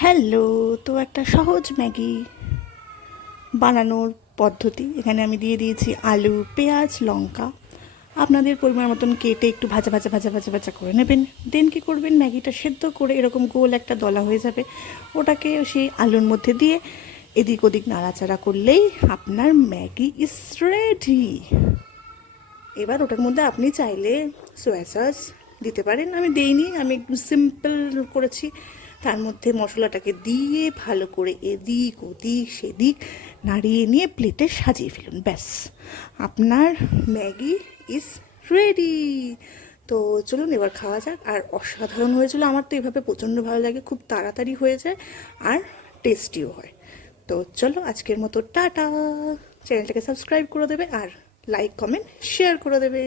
Hello. তো একটা সহজ ম্যাগি বানানোর পদ্ধতি এখানে আমি দিয়ে দিয়েছি আলু, পেঁয়াজ, লঙ্কা। আপনাদের পরিমাণ মতন কেটে একটু ভাজা ভাজা ভাজা ভাজা ভাজা করে নেবেন। দেন কী করবেন, ম্যাগিটা সেদ্ধ করে এরকম গোল একটা দলা হয়ে যাবে, ওটাকে সেই আলুর মধ্যে দিয়ে এদিক ওদিক নাড়াচাড়া করলেই আপনার ম্যাগি ইজ রেডি। এবার ওটার মধ্যে আপনি চাইলে সোয়া সস দিতে পারেন, আমি দেইনি, আমি একটু সিম্পল করেছি। তার মধ্যে মশলাটাকে দিয়ে ভালো করে এদিক ওদিক সেদিক নাড়িয়ে নিয়ে প্লেটে সাজিয়ে ফেলুন, ব্যাস আপনার ম্যাগি ইজ রেডি। তো চলুন এবার খাওয়া যাক। আর অসাধারণ হয়েছিল, আমার তো এভাবে প্রচণ্ড ভালো লাগে, খুব তাড়াতাড়ি হয়ে যায় আর টেস্টিও হয়। তো চলো আজকের মতো টাটা। চ্যানেলটাকে সাবস্ক্রাইব করে দেবে আর লাইক কমেন্ট শেয়ার করে দেবে।